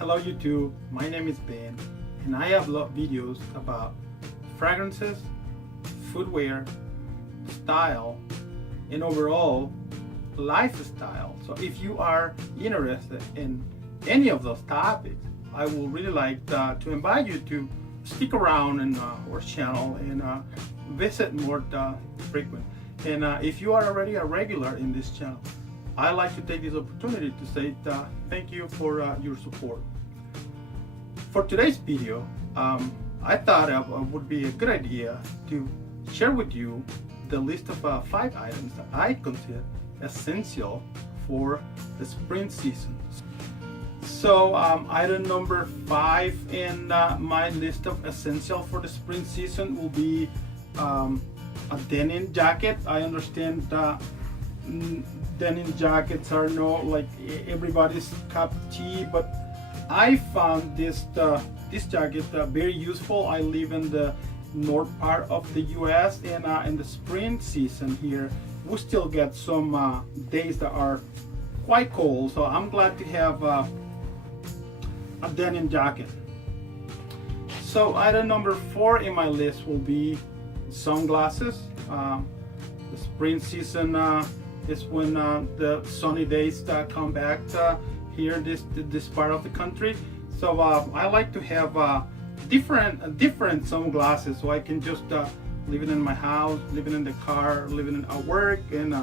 Hello YouTube, my name is Ben and I upload videos about fragrances, footwear, style, and overall lifestyle. So if you are interested in any of those topics, I would really like to invite you to stick around in our channel and visit more frequent. And if you are already a regular in this channel, I like to take this opportunity to say thank you for your support. For today's video, I thought it would be a good idea to share with you the list of 5 items that I consider essential for the spring season. So item number 5 in my list of essential for the spring season will be a denim jacket. I understand denim jackets are not like everybody's cup of tea, but I found this jacket very useful. I live in the north part of the US, and in the spring season here we still get some days that are quite cold, so I'm glad to have a denim jacket. So item number 4 in my list will be sunglasses. The spring season is when the sunny days come back here in this part of the country. So I like to have different sunglasses, so I can just leave it in my house, leave it in the car, leave it at work, and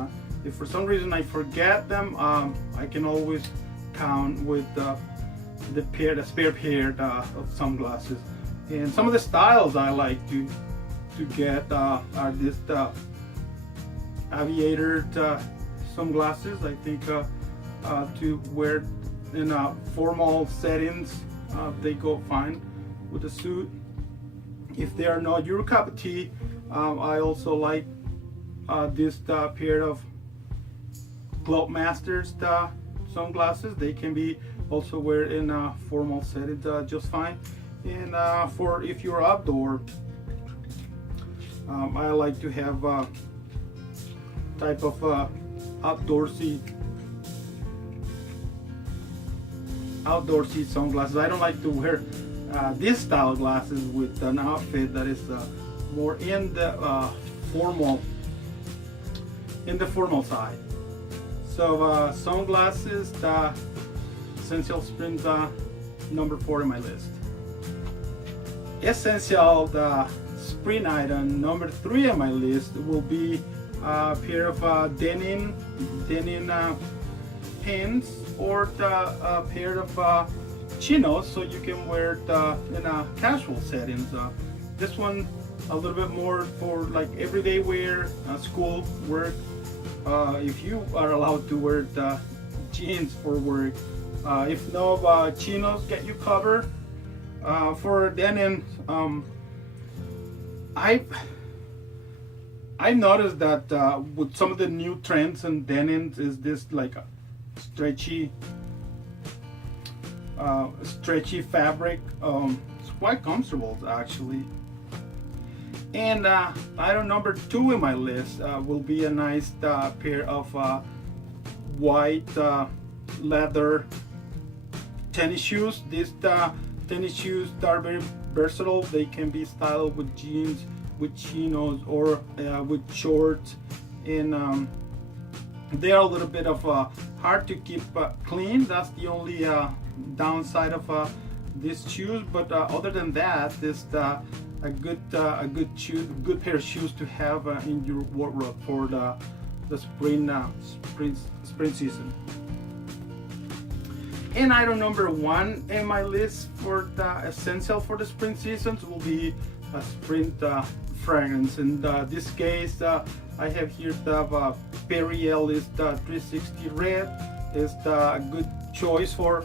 if for some reason I forget them, I can always count with the spare pair of sunglasses. And some of the styles I like to get are this aviator sunglasses. I think to wear in formal settings, they go fine with a suit. If they are not your cup of tea, I also like this pair of Globe Masters sunglasses. They can be also wear in formal settings just fine. And for if you're outdoor, I like to have type of outdoorsy sunglasses. I don't like to wear this style glasses with an outfit that is more in the formal side. So sunglasses, the essential spring number 4 in my list. Essential the spring item number 3 on my list will be a pair of denim pants, or a pair of chinos, so you can wear it in casual settings. This one a little bit more for like everyday wear, school, work. If you are allowed to wear the jeans for work. If no, chinos get you covered. For denim, I noticed that with some of the new trends in denim is this like a stretchy fabric. It's quite comfortable actually. And item number 2 in my list will be a nice pair of white leather tennis shoes. These tennis shoes are very versatile. They can be styled with jeans, with chinos, or with shorts, and they are a little bit of hard to keep clean. That's the only downside of these shoes, but other than that, this a good pair of shoes to have in your wardrobe for the spring season. And item number 1 in my list for the essential for the spring seasons will be a spring fragrance. In this case, I have here the Perry Ellis 360 Red. Is a good choice for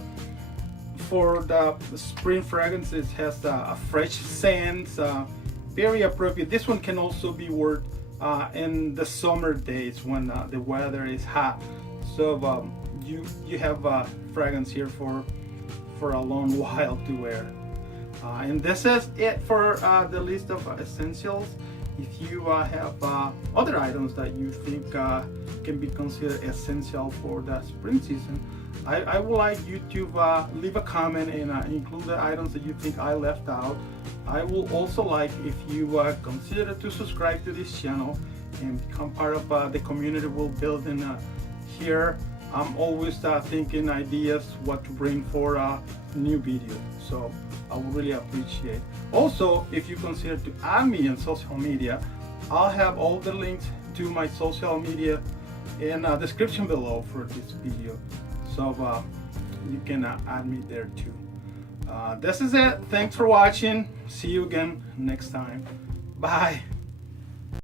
the spring fragrance. It has a fresh scent, very appropriate. This one can also be worn in the summer days when the weather is hot. So you have a fragrance here for a long while to wear. And this is it for the list of essentials. If you have other items that you think can be considered essential for the spring season, I would like you to leave a comment and include the items that you think I left out. I will also like if you consider to subscribe to this channel and become part of the community we're building here. I'm always thinking ideas what to bring for a new video, so I would really appreciate. Also, if you consider to add me on social media, I'll have all the links to my social media in the description below for this video, so you can add me there too. This is it. Thanks for watching. See you again next time. Bye.